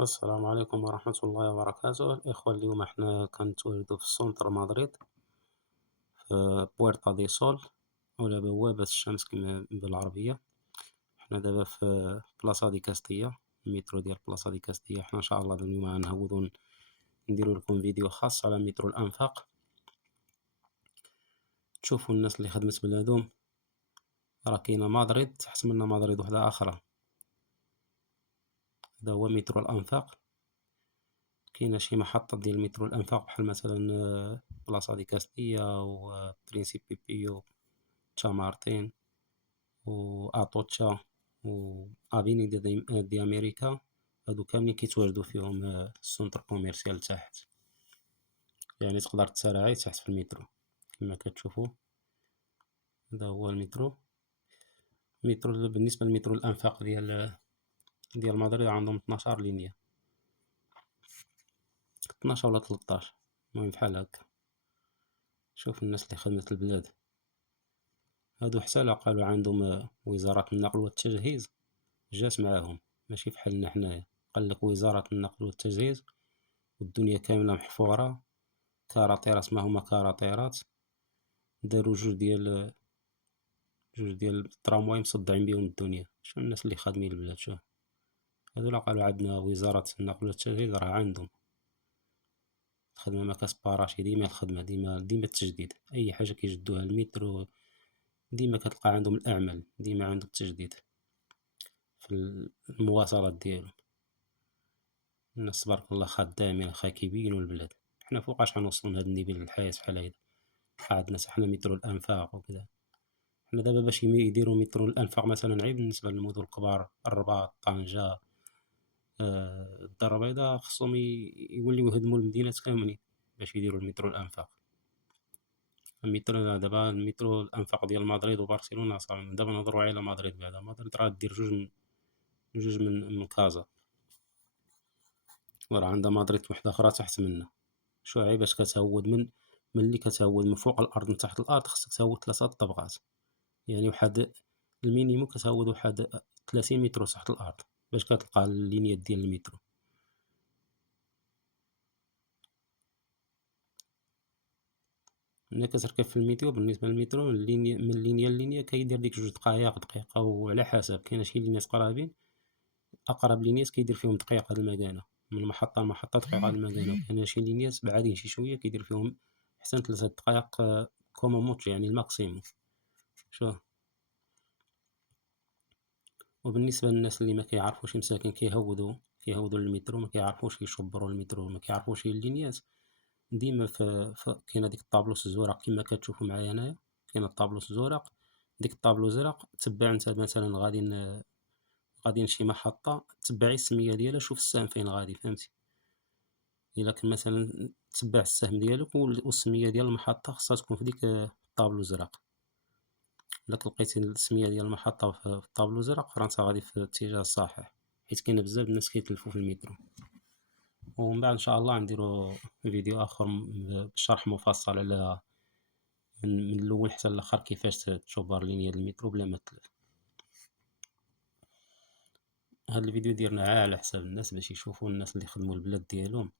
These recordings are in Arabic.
السلام عليكم ورحمة الله وبركاته. الإخوة اليوم احنا كنتواجدوا في سونتر مدريد في بويرتا دي سول ولا بوابة الشمس كما بالعربية. احنا دابا في بلاصة دي كاستيا، المترو ديال بلاصة دي كاستيا. احنا ان شاء الله اليوم غنهودو نديرو لكم فيديو خاص على مترو الأنفاق، تشوفوا الناس اللي خدمت بلادهم. راه كاينة مدريد تحت منا مدريد وحدة أخرى، هذا هو مترو الأنفاق. كاينة شي محطات ديال مترو الأنفاق بحال مثلا بلاصة دي كاستيا و برينسيبي بيو، تشامارتين و أتوتشا و أفينيدا دي أمريكا. هادو كاملين كيتواجدو فيهم السونتر كوميرسيال تحت، يعني تقدر تسارع غير تحت في المترو كما كتشوفوا. هذا هو المترو. بالنسبة للمترو الأنفاق ديال مدريد عندهم 12 لينيا، 12 ولا 13 المهم بحال هكا. شوف الناس اللي خدمت البلاد، هادو حتى لا قالوا عندهم وزارة النقل والتجهيز جات معاهم، ماشي بحالنا حنايا. قالك وزارة النقل والتجهيز والدنيا كاملة محفورة، كراطيرات ما هما كراطيرات. دارو جوج ديال الترامواي مصدعين بيهم الدنيا. شو الناس اللي خادمين البلاد، شو هادو لا قالوا عندنا وزارة النقل والتجهيز راه عندهم الخدمة ما كتباراشي. ديما الخدمة، ديما التجديد. أي حاجة كيجدوها المترو ديما كتلقى عندهم الأعمال، ديما عندهم التجديد في المواصلات ديالهم. الناس تبارك الله خدامين خا كيبينوا البلاد. حنا فوقاش غنوصلوا لهاد النيفيل الحياة بحال هيدا؟ عندنا حنا مترو الأنفاق وكذا. حنا دابا باش يديروا مترو الأنفاق مثلا غير بالنسبة للمدن الكبار، الرباط، طنجة، الدار البيضاء، خصهم يوليو يهدموا المدينات كاملين باش يديروا المترو الأنفاق. دابا المترو الأنفاق ديال مدريد وبرشلونة صافي. دابا نهضروا على مدريد، بعدا مدريد راه دير جوج من كازا، وراه عندها مدريد وحدة أخرى تحت منا. شو عيب باش كتهود من اللي كتهود من فوق الأرض من تحت الأرض، خصك تهود 3 طبقات. يعني واحد المينيموم كتهود واحد 30 متر تحت الأرض باش كتلقى اللينيات ديال المترو. ملي كتركب في المترو، بالنسبة للمترو من لينيا للينيا كيدير ديك 2 دقايق، دقيقة، وعلى حسب. كاين شي لينيات قرابين، أقرب لينيات كيدير فيهم دقيقة هاد المكانة، من محطة لمحطة دقيقة هاد المكانة. وكاين شي لينيات بعادين شي شوية كيدير فيهم حتى 3 دقايق كوموموتش، يعني الماكسيموم. شوف. وبالنسبة للناس اللي ما كيعرفوش مساكن كيهودوا للمترو، ما كيعرفوش يشبروا المترو، ما كيعرفوش اللينيات. ديما كاين هذيك الطابلوس الزرق كما كتشوفوا معايا هنايا. كاين الطابلوس الزرق، ديك الطابلو الزرق تبع انت مثلا غادي لشي محطة، تبعي السمية ديالها، شوف السهم فين غادي، فهمتي؟ إلا كان مثلا تبع السهم ديالك والسمية ديال المحطة خصها تكون في ديك الطابلو الزرق. إلا لقيتي السمية ديال المحطة في الطابلو الزرق، فرانسا غادي في الاتجاه الصحيح، حيت كاين بزاف الناس كيتلفوا في المترو. ومن بعد إن شاء الله نديرو فيديو آخر بشرح مفصل على من الأول حتى الآخر كيفاش تشوبر لينيا المترو بلا ما تلف. هاد الفيديو ديرناه على حساب الناس باش يشوفوا الناس اللي خدموا البلاد ديالهم.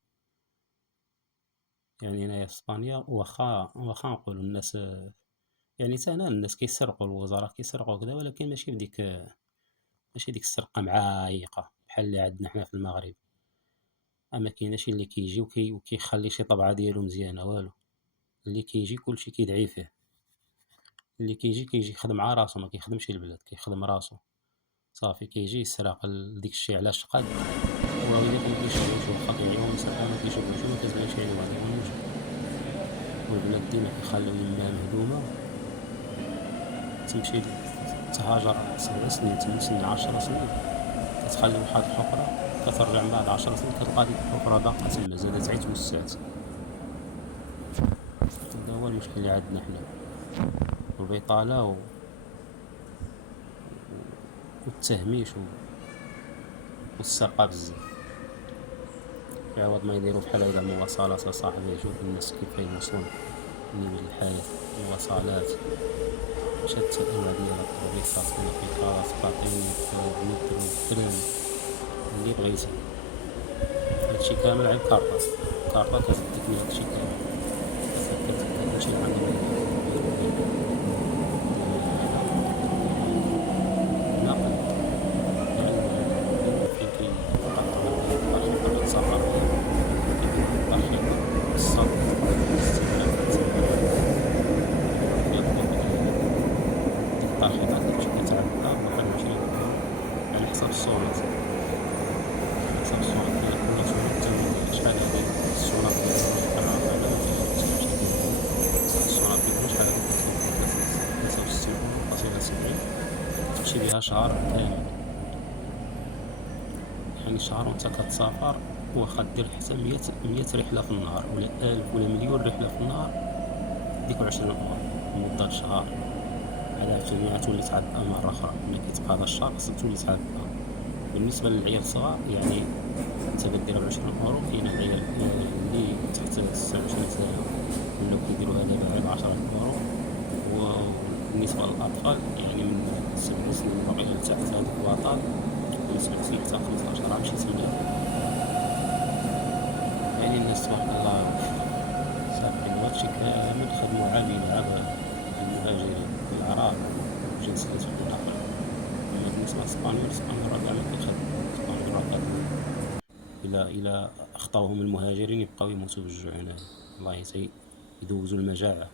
يعني هنايا في اسبانيا واخا نقولوا الناس، يعني حتى هنا الناس كيسرقوا، الوزراء كيسرقوا كذا، ولكن ماشي ديك السرقة معايقة بحال اللي عندنا حنا في المغرب. اما كاين شي اللي كيجي وكيخلي شي طبعة ديالو مزيانة، والو. اللي كيجي كلشي كيدعي فيه. اللي كيجي يخدم مع راسو، ما كيخدمش البلاد، كيخدم راسو صافي. كيجي يسرق ديك الشيء علاش قاد. هو الا كان كيشوفو واخا كيعيون يسرقو، ما كيشوفوش، ما كتبانش عليه هذا هو المشكل. والبلاد ديما كيخليو يما مهدومة، تمشي تهاجر 7 سنين، 8 سنين، 10 سنين، كتخلي واحد الحفرة، كترجع من بعد 10 سنين كتلقى ديك الحفرة باقا تما، زادت عيت توسعت. هذا هو المشكل اللي عندنا حنا، البطالة والتهميش والسرقة بزاف. في عوض ما يديروا بحال هكدا المواصلات أصاحبي، شوف الناس كيف يوصلون لنيفل الحياة. المواصلات مشات التأمة ديال الطوبيسات، القطارات، باطينية، المترو، الترام، اللي بغيتي. هادشي كامل عيب كارطة. كارطة كتديك من هادشي كامل، كتمشي لعند الناقل كاع فين كيقطعوا هاد الطريقة كتسافر بها، كيديرو الطريقة الصاد الاستعمال كتسمى ديك الطريقة كتمشي كتعبى 21 يورو على حساب الصونات، على حساب الصونات ديال كل صونة الثمن ديالها شحال هادي الصونات ديال الرافعة الصونات ديالهم شحال هادي 63 يورو فاصلة 70 تمشي بها شهر كامل. يعني شهر وانت كتسافر واخا دير حتى 100 رحلة في النهار ولا 1000 ولا مليون رحلة في النهار ديك 20 يورو لمدة شهر، عاد عاوتاني غتولي تعبأ مرة أخرى، ملي كيتبقى هذا الشهر خصك تولي تعبأ. بالنسبة للعيال الصغار يعني انت كديرها ب20 يورو، كاين العيال اللي تحت 29 سنة ولاو كيديروها دابا غير ب10 يورو، وبالنسبة للأطفال يعني من 7 سنين باقي لتحت هاد الوطن من 7 سنين حتى 15 عام شي 8 يورو. يعني الناس تبارك الله صافي هادشي كامل خدمو عامين المهاجرين الأعراب والجنسيات الأخرى. أما بالنسبة للإسبانيول راه كاع مكيخدمو، الإسبانيول راه إلا أخطاوهم المهاجرين يبقاو يموتو بالجوع هنايا، والله يدوزو المجاعة.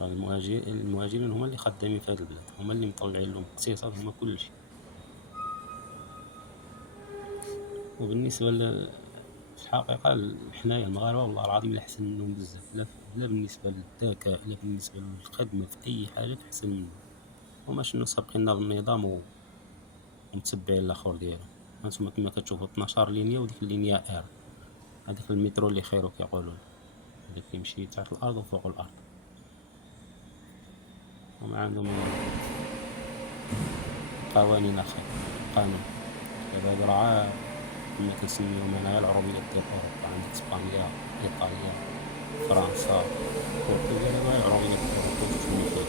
المهاجرين هما اللي خدامين في هاد البلاد، هما اللي مطلعين لهم الاقتصاد، هما كلشي. وبالنسبة في الحقيقة حنايا المغاربة والله العظيم لا أحسن منهم بزاف، لا بالنسبة للذكاء لا بالنسبة للخدمة في أي حاجة أحسن منهم، هما شنو سابقيننا بالنظام ومتبعين الآخر ديالهم. هانتوما كما كتشوفو 12 لينيا وديك اللينيا إير، هذاك المترو اللي خيرو كيقولون، هذاك كيمشي تحت الأرض وفوق الأرض. هما عندهم قوانين أخرى، قانون دابا راه كما كنسميوهم هنايا العروبية ديال أوروبا، عندك إسبانيا، إيطاليا، فرنسا، البرتغال، هما العروبية ديال أوروبا وشنو فيها.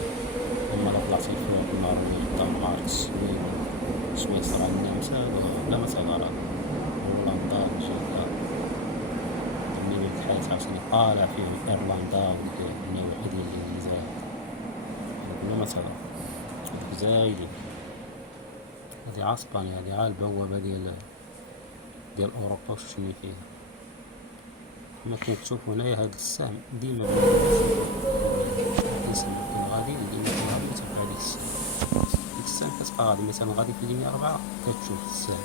أما إلا طلعتي في النرويج، الدنمارك، السويد، سويسرا، النمسا لا مثال راه هولندا، بلجيكا، ملي بقيت الحياة عاوتاني طالع فيهم إيرلندا وديك النواحي ديال الجزائر بلا مثال. هادوك زايدين، هادي عا إسبانيا، هادي عا البوابة ديال أوروبا وشنو فيها. كما كتشوفو هنايا هاد السهم ديما كيسمى غادي ديما غادي تبع هاديك السهم، ديك السهم كتبقى غادي مثلا غادي في اللينيا 4 كتشوف السهم،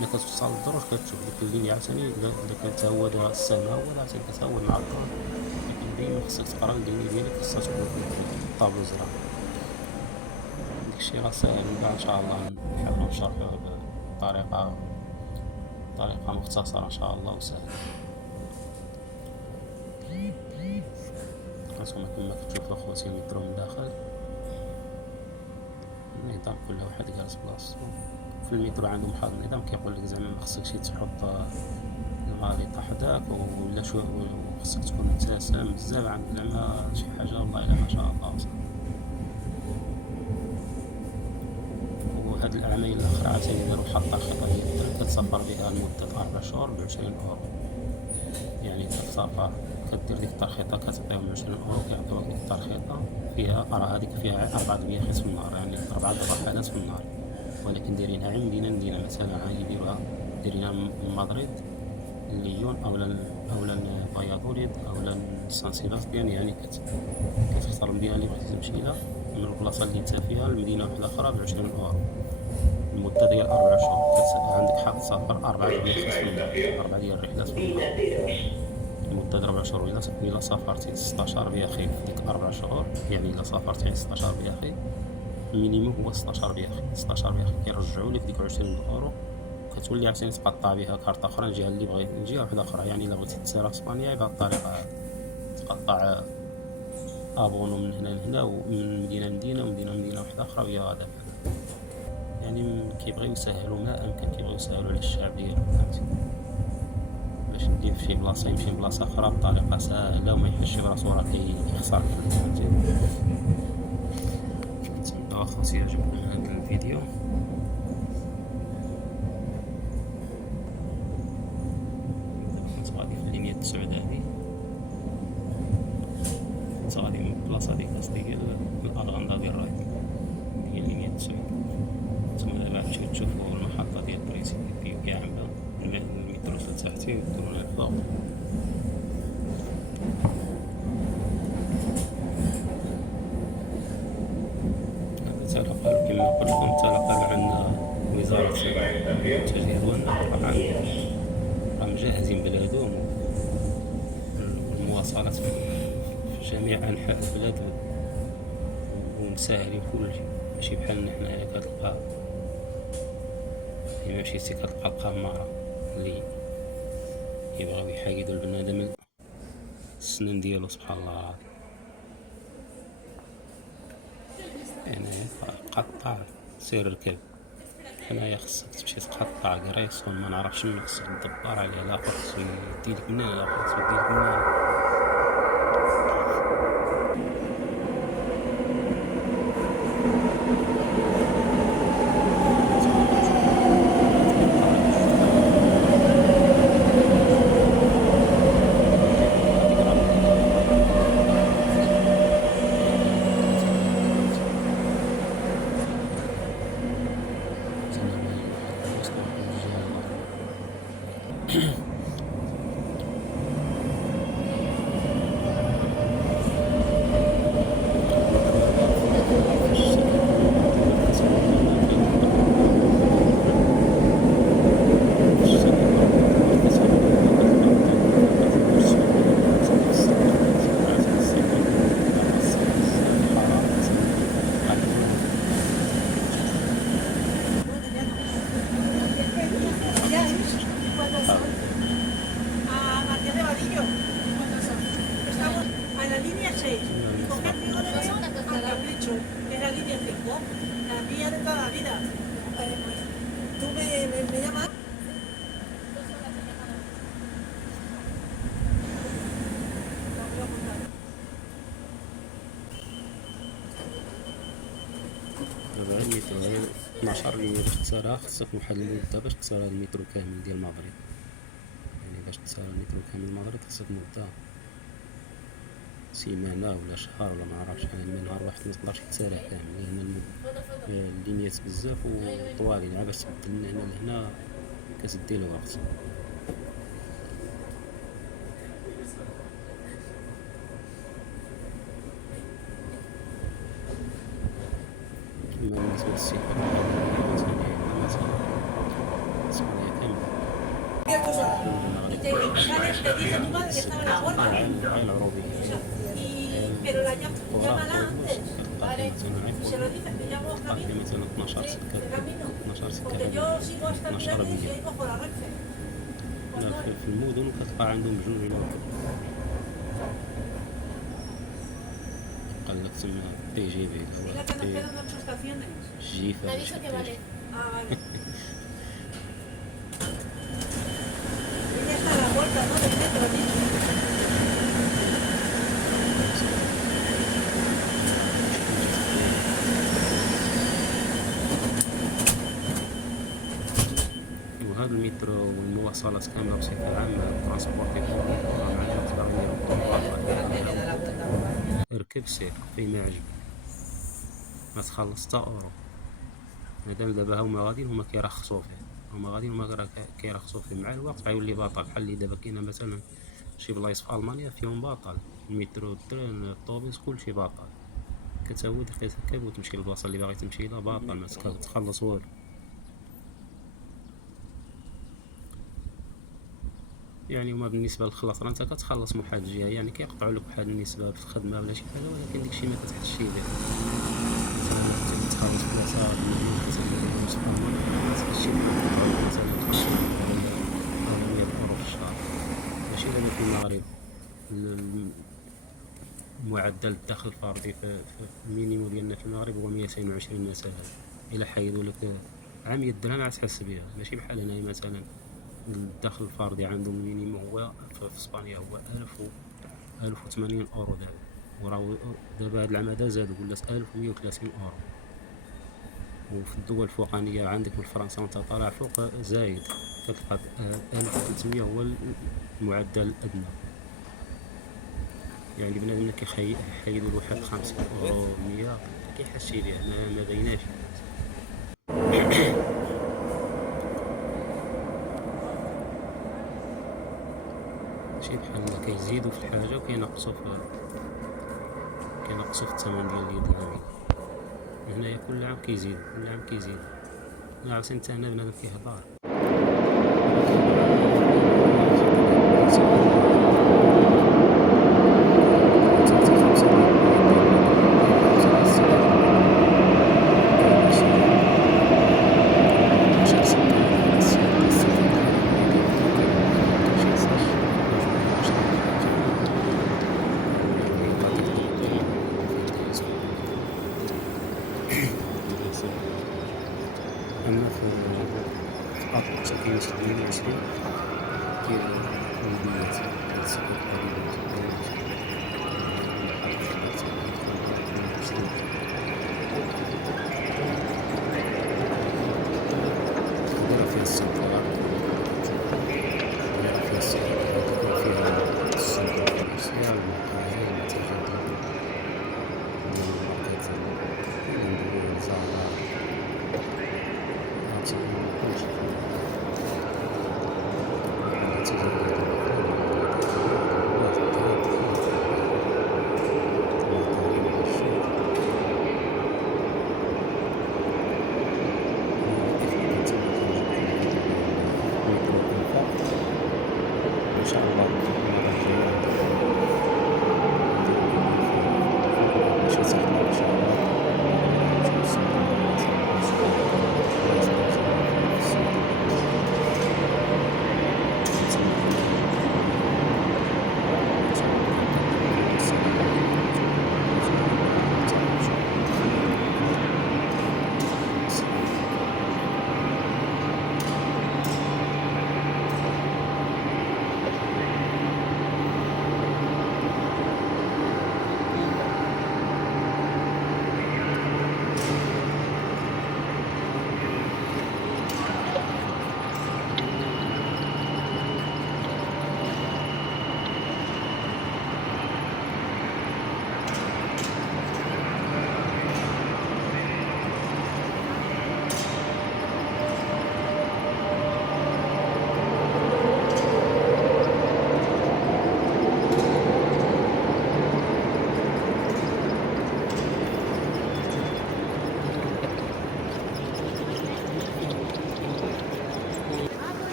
ملي كتوصل للدروج كتشوف ديك اللينيا عاوتاني إلا كانت هو داها السهم ها هو عاوتاني كتهود مع الدروج، لكن ديما خصك تقرا اللينيا ديالك خصها تكون في الطابلو الزرق. داكشي راه ساهل، من بعد إن شاء الله نحاولو نشرحوه بطريقة مختصرة إن شاء الله وسهلة. هانتوما كما كتشوفو أخواتي المترو من داخل، النظام كل واحد جالس بلاصتو. في المترو عندهم واحد النظام كيقولك زعما مخصكش تحط الغريطة حداك ولا شو، خصك تكون متسام بزاف، عند زعما شي حاجة والله إلا ما شاء الله. وهاد الأعمال الأخرى عاوتاني دارو واحد الترخيصة ديال كتسافر بها لمدة 4 شهور ب20 يورو، يعني كتسافر كدير ديك الترخيصة كتعطيهم 20 يورو كيعطيوك ديك الترخيصة فيها راه هاديك فيها 4 بياخيص في النهار، يعني 4 رحلات في النهار، ولكن دايرينها غير مدينة مثلا غيديروها دايرينها من مدريد لليون أولا فايادوليد أولا سان سيباستيان، يعني كتختار المدينة اللي بغيتي تمشي لها من البلاصة اللي انت فيها لمدينة واحدة أخرى ب20 يورو المدة ديال 4 شهور. عندك حق تسافر 4 بياخيص في النهار، 4 ديال الرحلات في النهار لمدة 4 شهور. إلا سافرتي 16 بياخيص ديك 4 شهور، يعني إلا سافرتي 16 بياخيص المينيموم هو 16 بياخيص، 16 بياخيص كيرجعوا لك ديك 20 يورو، كتولي عاوتاني تقطع بها كارطة أخرى الجهة اللي بغيتي جهة واحدة أخرى. يعني إلا بغيتي تسير إسبانيا بهاد الطريقة هادي تقطع أبونو من هنا لهنا ومن مدينة لمدينة ومدينة واحدة أخرى وهي غادا. يعني كيبغيو يسهلوا ما أمكن، كيبغيو يسهلوا على الشعب ديالهم، فهمتي، باش ندير في شي بلاصة يمشي لبلاصة أخرى بطريقة ساهلة وما يحسش براسو راه كيخسر، فهمتي. نتمنى أخوتي يعجبكم هاد الفيديو. 9 هادي غادي من البلاصة هاديك قصدي ديال الأغندا ديال الرايد هي لينيا 9. نتوما دابا غتمشيو تشوفو المحطة ديال بريسيبي كاملة، المترو تحتي والمترو الفوق. تلقى كما قلت لكم تلقى عندنا وزارة التجديد والنقل راه مجهزين بلادهم والمواصلات في جميع أنحاء البلاد ومساهلين كلشي، ماشي بحالنا حنايا كتلقى إلا مشيتي كتلقى القمارة اللي كيبغيو يحيدو البنادم السنان ديالو سبحان الله. يعني قطع سير ركب، حنايا خصك تمشي تقطع كريسون ما نعرفش شنو خصك تدبر عليه، لا خصو يديلك من هنا لا خصو يديلك من هنا. دابا المترو غير 12 لينيا باش تسالها خصك واحد المدة باش تسال المترو كامل ديال المغرب، يعني باش تسال المترو كامل المغرب خصك مدة سيمانة ولا شهر ولا معرفتش شحال من نهار واحد متقدرش تسالها كامل، لأن اللينيات بزاف وطوالين عا باش تبدل من هنا لهنا كتدي الوقت. أما بالنسبة للسفر إسبانيا كاملة العروبية Pero la llámala antes, ¿vale? Se lo dices, te llamo camino, مثلا 12 de سكة camino, 12 سكة porque yo sigo hasta el 12 viernes y ربيع. ahí cojo la Renfe. في المدن كتلقى عندهم جوج مركب، قالك تما تي جي بي Mira que nos quedan 8 estaciones. جيفا. Me ha dicho que vale. Ah, vale. Y ya está a la vuelta, ¿no? Del metro, ¿no? وهذا المترو والمواصلات كاملة بصفة عامة الترونسبور بيبليك راه معنا تبع ركب سير فيما عجبك ما تخلص تا أورو، مادام دابا هما غاديين هما كيرخصو فيه، هما غاديين هما كيرخصو فيه، مع الوقت غيولي باطل. بحال اللي دابا كاينة مثلا شي بلايص في ألمانيا فيهم باطل، المترو التران الطوبيس كلشي باطل، كتعود كتركب وتمشي للبلاصة اللي باغي تمشي لها باطل ما تخلص والو. يعني هما بالنسبة للخلاص راه نتا كتخلص من واحد الجهة، يعني كيقطعوا لك واحد النسبة في الخدمة ولا شي حاجة، ولكن داكشي ما كتحسش بيه. مثلا تخلص بلاصة مثلا سبحان الله تحسش مثلا 400 أورو في الشهر، ماشي دابا في المغرب معدل الدخل الفردي في المينيموم ديالنا في المغرب هو 220 مثلا، إلا حيدوا لك عام 100 درهم غتحس بها، ماشي بحال هنايا مثلا الدخل الفردي عندهم المينيموم هو في اسبانيا هو 1080 اورو دابا، وراه دابا هاد العام هذا زاد ولات 1130 اورو. وفي الدول الفوقانية عندك من فرنسا وانت طالع فوق زايد كتلقى 1300 هو المعدل الأدنى. يعني بنادم ملي كيحيدو الواحد 50 €، 100 كيحسش بها، ما بايناش. ماشي بحال كيزيدو في الحاجة وكينقصو في الثمن ديال اليد العاملة. هنايا كل عام كيزيدو، كل عام كيزيدو. عاوتاني حتى هنا بنادم كيهضر. أما في أطلس 2026 كاين المبيعات ديال السكك الحديدية.